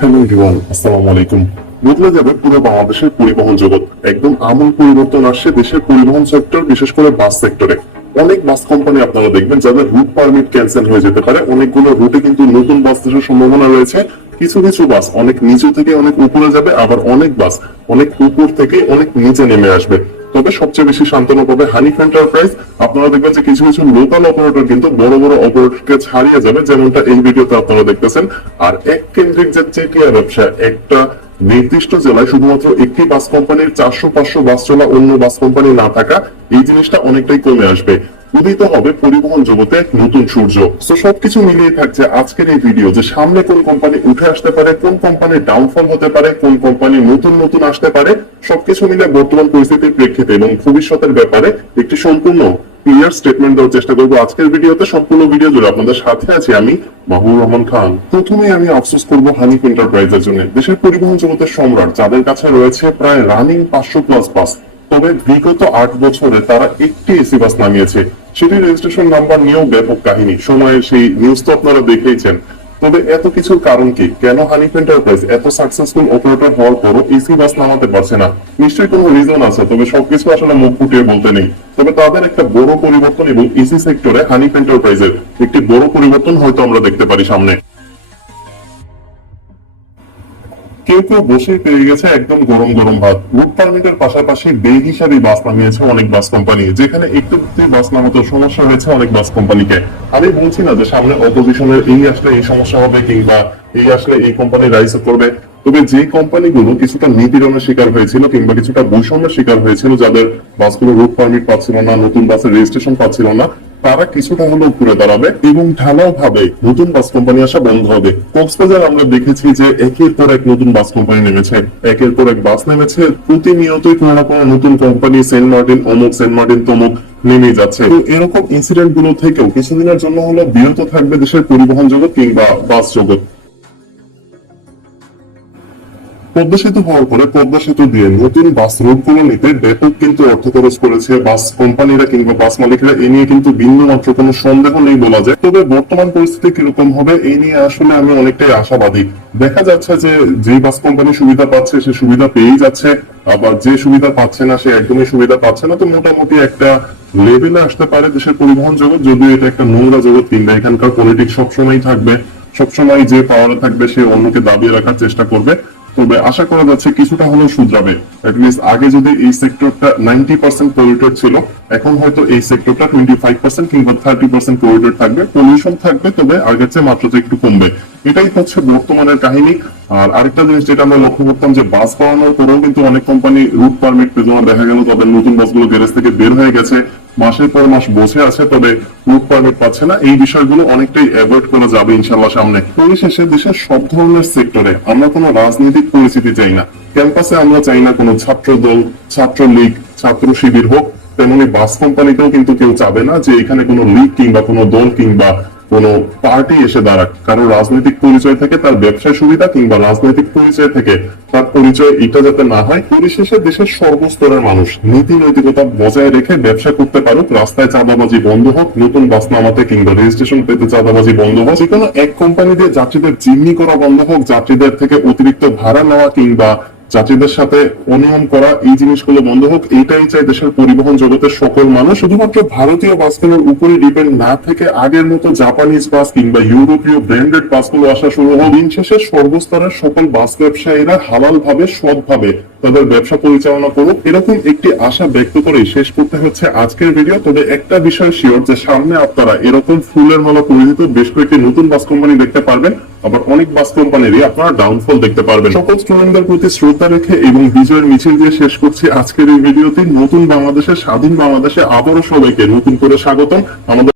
Hello everyone, আসসালামু আলাইকুম। বদলে যাবে পুরো বাংলাদেশের পরিবহন জগৎ। একদম আমূল পরিবর্তন আসছে দেশের পরিবহন সেক্টর, বিশেষ করে বাস সেক্টরে। অনেক বাস কোম্পানি আপনারা দেখবেন যাদের রুট পারমিট ক্যান্সেল হয়ে যেতে পারে। অনেকগুলো রুটে কিন্তু নতুন বাস আসার সম্ভাবনা রয়েছে। কিছু কিছু বাস অনেক নিচু থেকে অনেক উপরে যাবে, আবার অনেক বাস অনেক উপর থেকে অনেক নিচে নেমে আসবে। তবে সবচেয়ে বেশি সান্ত্বনা পাবে হানিফ এন্টারপ্রাইজ। আপনারা দেখবেন যে কিছু কিছু লোকাল অপারেটর কিন্তু বড় বড় অপারেটরকে ছাড়িয়ে যাবে, যেমনটা এই ভিডিওতে আপনারা দেখতেছেন। আর এক কেন্দ্রিক যে চেটিয়া ব্যবসা, একটা নির্দিষ্ট জেলায় শুধুমাত্র একটি বাস কোম্পানির 400-500 বাস চলা, অন্য বাস কোম্পানি না থাকা, এই জিনিসটা অনেকটাই কমে আসবে। উদিত হবে পরিবহন জগতে এক নতুন সূর্য। তো সবকিছু মিলিয়ে থাকছে আজকের এই ভিডিও, যে সামনে কোন কোম্পানি উঠে আসতে পারে, কোন কোম্পানির ডাউনফল হতে পারে, কোন কোম্পানি নতুন নতুন আসতে পারে, সবকিছু মিলে বর্তমান পরিস্থিতির প্রেক্ষিতে এবং ভবিষ্যতের ব্যাপারে একটি সম্পূর্ণ ক্লিয়ার স্টেটমেন্ট দেওয়ার চেষ্টা করবো আজকের ভিডিওতে। সম্পূর্ণ ভিডিও জুড়ে আপনাদের সাথে আছি আমি, মাহবুবুর রহমান খান। প্রথমে আমি আফসোস করবো হানিফ এন্টারপ্রাইজের জন্য, দেশের পরিবহন জগতের সম্রাট, যাদের কাছে রয়েছে প্রায় রানিং 500+ বাস। তবে বিগত 8 বছরে তারা একটি এসি বাস নামিয়েছে, সেটি রেজিস্ট্রেশন নাম্বার নিয়েও ব্যাপক কাহিনী। সময়ের সেই নিউজ তো আপনারা দেখেইছেন। তবে এত কিছুর কারণ কি? কেন হানিফ এন্টারপ্রাইজ এত সাকসেসফুল অপারেটর হওয়ার পরও এসি বাস নামাতে পারছে না? নিশ্চয়ই কোনো রিজন আছে, তবে সবকিছু আসলে মুখ ফুটিয়ে বলতে নেই। তবে তাদের একটা বড় পরিবর্তন এবং এসি সেক্টরে হানিফ এন্টারপ্রাইজের একটি বড় পরিবর্তন হয়তো আমরা দেখতে পারি সামনে। কেউ কেউ বসেই পেয়ে গেছে একদম গরম গরম ভাত। রুট পারমিটের পাশাপাশি বেহিসাবি বাস নামিয়েছে অনেক বাস কোম্পানি, যেখানে একটু বাস নামাতে সমস্যা হয়েছে অনেক বাস কোম্পানিকে। আমি বলছি না যে সামনে অপোজিশনের এই আসলে এই সমস্যা হবে কিংবা এই আসলে এই কোম্পানি রাইজ করবে। তবে যে কোম্পানিগুলো কিছুটা নিপীড়নের শিকার হয়েছিল কিংবা কিছুটা বৈষম্যের শিকার হয়েছিল, যাদের বাসগুলো রুট পারমিট পাচ্ছিল না, নতুন বাসের রেজিস্ট্রেশন পাচ্ছিল না, তারা কিছুটা হলেও ঘুরে দাঁড়াবে এবং ঢালাও ভাবে নতুন বাস কোম্পানি আসা বন্ধ হবে। কক্সবাজার আমরা দেখেছি যে একের পর এক নতুন বাস কোম্পানি নেমেছে, একের পর এক বাস নেমেছে। প্রতিনিয়তই কোনো না কোনো নতুন কোম্পানি, সেন্ট মার্টিন অমুক, সেন্ট মার্টিন তমুক নেমে যাচ্ছে। তো এরকম ইনসিডেন্ট গুলো থেকেও কিছুদিনের জন্য হলো বিরত থাকবে দেশের পরিবহন জগৎ কিংবা বাস জগৎ। পদ্মা সেতু হওয়ার পরে পদ্মা সেতু দিয়ে নতুন বাস রুট গুলো নিতে ব্যাপক কিন্তু অর্থ খরচ করেছে বাস কোম্পানিরা কিংবা বাস মালিকরা। এ নিয়ে কিন্তু ভিন্ন মাত্র কোনো সন্দেহ নেই বলা যায়। তবে বর্তমান পরিস্থিতি কিরকম হবে এই নিয়ে আসলে আমি অনেকটাই আশাবাদী। দেখা যাচ্ছে যে বাস কোম্পানি সুবিধা পাচ্ছে সে সুবিধা পেয়েই যাচ্ছে, আবার যে সুবিধা পাচ্ছে না সে একদমই সুবিধা পাচ্ছে না। তো মোটামুটি একটা লেভেলে আসতে পারে দেশের পরিবহন জগৎ, যদিও এটা একটা নোংরা জগৎ কিংবা এখানকার পলিটিক্স সবসময় থাকবে। সবসময় যে পাওয়ারে থাকবে সে অন্যকে দাবিয়ে রাখার চেষ্টা করবে। তবে আশা করা যাচ্ছে কিছুটা হলেও শুধরাবে। অ্যাটলিস্ট আগে যদি এই সেক্টরটা 90% পলিউটেড ছিল, এখন হয়তো এই সেক্টরটা 25% কিংবা 30% পলিউটেড থাকবে, পলিউশন থাকবে, তবে আগের চেয়ে মাত্রাটা একটু কমবে। এটাই হচ্ছে বর্তমানের কাহিনী। আর আরেকটা জিনিস যেটা আমরা লক্ষ্য করতাম, যে বাস বাড়ানোর পরেও কিন্তু অনেক কোম্পানি রুট পারমিট পেল না। দেখা গেল তাদের নতুন বাসগুলো গ্যারেজ থেকে বের হয়ে গেছে, মাসের পর মাস বসে আছে, তবে রুট পারমিট পাচ্ছে না। এই বিষয়গুলো অনেকটাই অ্যাভয়েড করা যাবে ইনশাল্লাহ সামনে। পরিশেষে দেশের সব ধরনের সেক্টরে আমরা কোনো রাজনৈতিক পরিস্থিতি চাই না। ক্যাম্পাসে আমরা চাই না কোনো ছাত্র দল, ছাত্রলীগ, ছাত্র শিবির হোক। তেমনি বাস কোম্পানিতেও কিন্তু কেউ চাবে না যে এখানে কোনো লীগ কিংবা কোনো দল কিংবা কোনো পার্টি এসে দাঁড়াক। কারণ রাজনৈতিক পরিচয় থেকে তার ব্যবসায় সুবিধা কিংবা রাজনৈতিক পরিচয় থেকে তার পরিচয় এটা যাতে না হয়। পরিশেষে দেশের সর্বস্তরের মানুষ নীতি নৈতিকতা বজায় রেখে ব্যবসা করতে পারুক, রাস্তায় চাঁদাবাজি বন্ধ হোক, নতুন বাস নামাতে কিংবা রেজিস্ট্রেশন পেতে চাঁদাবাজি বন্ধ হোক, যেকোনো এক কোম্পানি দিয়ে যাত্রীদের জিম্মি করা বন্ধ হোক, যাত্রীদের থেকে অতিরিক্ত ভাড়া নেওয়া কিংবা যাত্রীদের সাথে অনিয়ম করা, এই জিনিসগুলো বন্ধ হোক। এইটাই চাই দেশের পরিবহন জগতের সকল মানুষ। শুধুমাত্র ভারতীয় বাসগুলোর উপরে ডিপেন্ড না থেকে আগের মতো জাপানিজ বাস কিংবা ইউরোপীয় ব্র্যান্ডেড বাসগুলো আসা শুরু হোক। দিন শেষে সর্বস্তরের সকল বাস ব্যবসায়ীরা হালাল ভাবে, সৎভাবে তাদের ব্যবসা পরিচালনা করুক, এরকম একটি আশা ব্যক্ত করে শেষ করতে হচ্ছে আজকের ভিডিও। তবে একটা বিষয় শিওর, যে সামনে আপনারা এরকম ফুলের মালা পরিচিত বেশ কয়েকটি নতুন বাস কোম্পানি দেখতে পারবেন, আবার অনেক বাস কোম্পানিরই আপনারা ডাউনফল দেখতে পারবেন। সকল স্টুডেন্টদের প্রতি শ্রদ্ধা রেখে এবং বিজয়ের মিছিল দিয়ে শেষ করছি আজকের এই ভিডিওতে। নতুন বাংলাদেশে, স্বাধীন বাংলাদেশে আবারও সবাইকে নতুন করে স্বাগতম। আমাদের